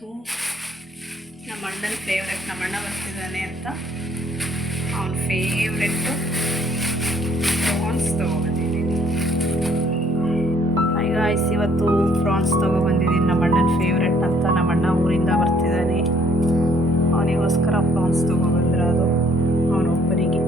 ಇವತ್ತು ನಮ್ಮ ಅಣ್ಣನ ಫೇವ್ರೆಟ್, ನಮ್ಮ ಅಣ್ಣ ಬರ್ತಿದ್ದಾನೆ ಅಂತ ಅವನ ಫೇವ್ರೆಟ್ಟು ಪ್ರಾನ್ಸ್ ತೊಗೊಬಂದಿದ್ದೀನಿ. ಈಗ ಇವತ್ತು ಪ್ರಾನ್ಸ್ ತೊಗೊಬಂದಿದ್ದೀನಿ. ನಮ್ಮ ಅಣ್ಣನ ಫೇವ್ರೆಟ್ ಅಂತ. ನಮ್ಮ ಅಣ್ಣ ಊರಿಂದ ಬರ್ತಿದ್ದಾನೆ, ಅವನಿಗೋಸ್ಕರ ಪ್ರಾನ್ಸ್ ತೊಗೊಬಂದಿರೋದು ಅವನೊಬ್ಬರಿಗೆ.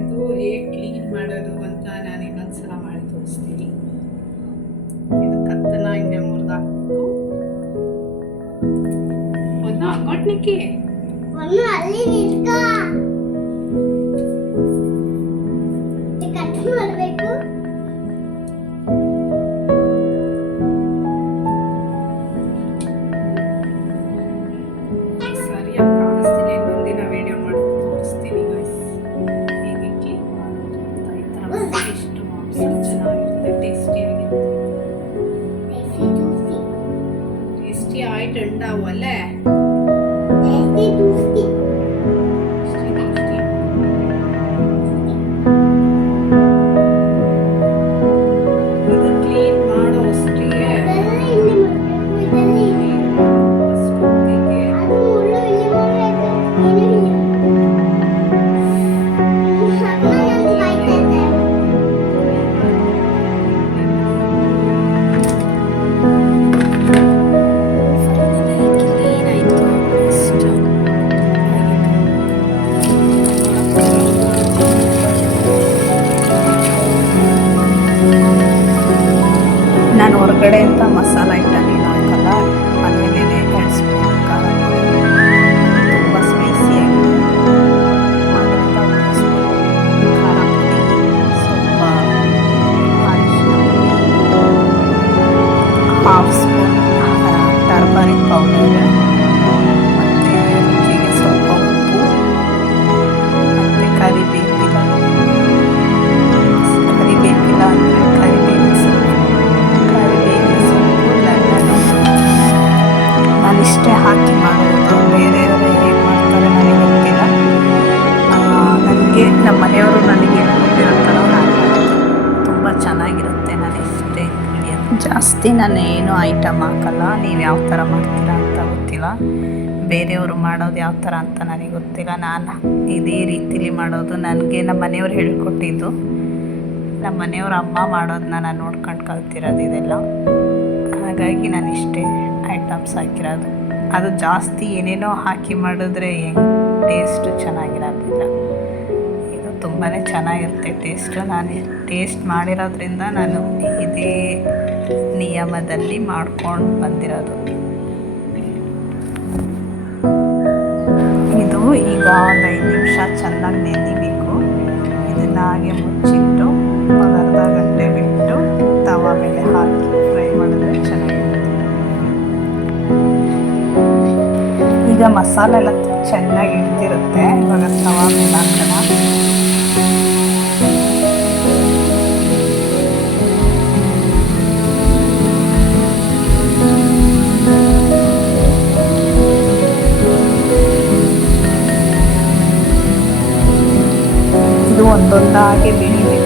ಇದು ಹೇಗೆ ಕ್ಲೀನ್ ಮಾಡೋದು ಅಂತ ನಾನು ಇನ್ನೊಂದ್ಸಲ ಮಾಡಿ ತೋರಿಸ್ತೀನಿ. ಇದು ಕತ್ತನ ಹಿಂಗೆ ಮುರಿದಾಕ್ಬೇಕು. ಒಂದು ಅಂಗೋಟ್ನಿಕ್ಕಿ ಮಾಡಬೇಕು. ഉണ്ടാവുമല്ലേ? ನಾನು ಹೊರಗಡೆಯಿಂದ ಮಸಾಲ ಐಟಮ್ ಏನು ಹಾಕಲ್ಲ, ಮನೆಯಲ್ಲೇ 2 ಸ್ಪೂನ್ ಖಾರ ಪುಡಿ, ತುಂಬ ಸ್ಪೈಸಿಯಾಗಿ ಅದರಿಂದ 1 ಸ್ಪೂನ್ ಖಾರ ಪುಡಿ, ಸ್ವಲ್ಪ ಅರಿಶಿನ ಪುಡಿ, 1/2 ಸ್ಪೂನ್ ಟರ್ಮರಿಕ್ ಪೌಡರ್, ಮತ್ತು ರುಚಿಗೆ ಸ್ವಲ್ಪ ಉಪ್ಪು, ಮತ್ತು ಕರಿಬೇವಿಲ್ಲ ಅಂದರೆ ಕರಿಬೇವಿನ ನಾನಿಷ್ಟೇ ಹಾಕಿ ಮಾಡುವುದು. ಬೇರೆಯವರು ಹೇಗೆ ಮಾಡ್ತಾರೆ ನನಗೆ ಗೊತ್ತಿಲ್ಲ. ನನಗೆ ನಮ್ಮ ಮನೆಯವರು ನನಗೆ ಹೇಳ್ಕೊಟ್ಟಿರೋ ಥರ ನಾನು ಮಾಡೋದು ತುಂಬ ಚೆನ್ನಾಗಿರುತ್ತೆ. ನಾನು ಇಷ್ಟೇ ಇಂಗ್ರೀಡಿಯಂಟ್, ಜಾಸ್ತಿ ನಾನು ಏನೂ ಐಟಮ್ ಹಾಕಲ್ಲ. ನೀವು ಯಾವ ಥರ ಮಾಡ್ತೀರಾ ಅಂತ ಗೊತ್ತಿಲ್ಲ, ಬೇರೆಯವರು ಮಾಡೋದು ಯಾವ ಥರ ಅಂತ ನನಗೆ ಗೊತ್ತಿಲ್ಲ. ನಾನು ಇದೇ ರೀತಿಲಿ ಮಾಡೋದು. ನನಗೆ ನಮ್ಮ ಮನೆಯವ್ರು ಹೇಳ್ಕೊಟ್ಟಿದ್ದು, ನಮ್ಮ ಮನೆಯವ್ರ ಅಮ್ಮ ಮಾಡೋದನ್ನ ನಾನು ನೋಡ್ಕೊಂಡು ಕಲ್ತಿರೋದು ಇದೆಲ್ಲ. ಹಾಗಾಗಿ ನಾನು ಇಷ್ಟೇ ಐಟಮ್ಸ್ ಹಾಕಿರೋದು. ಅದು ಜಾಸ್ತಿ ಏನೇನೋ ಹಾಕಿ ಮಾಡಿದ್ರೆ ಟೇಸ್ಟು ಚೆನ್ನಾಗಿರೋದಿಲ್ಲ. ಇದು ತುಂಬಾ ಚೆನ್ನಾಗಿರುತ್ತೆ ಟೇಸ್ಟು. ನಾನು ಟೇಸ್ಟ್ ಮಾಡಿರೋದ್ರಿಂದ ನಾನು ಇದೇ ನಿಯಮದಲ್ಲಿ ಮಾಡ್ಕೊಂಡು ಬಂದಿರೋದು. ಇದು ಈಗ ಒಂದು 5 ನಿಮಿಷ ಚೆನ್ನಾಗಿ ನೆನೆಯಬೇಕು. ಇದನ್ನು ಹಾಗೆ ಮುಚ್ಚಿಟ್ಟು ಒಂದು ಅರ್ಧ ಗಂಟೆ ಬಿಟ್ಟು ತವಾ ಮೇಲೆ ಹಾಕಿ ಫ್ರೈ ಮಾಡಿದ್ರೆ ಚೆನ್ನಾಗಿರುತ್ತೆ. ಈಗ ಮಸಾಲೆ ಎಲ್ಲ ಚೆನ್ನಾಗಿ ಹಿಡ್ದಿರುತ್ತೆ. ಇವಾಗ ತವಾ ಮೇಲೆ ಹಾಕೋಣ. ಇದು ಒಂದೊಂದಾಗಿ ಬಿಡಿಬೇಕು.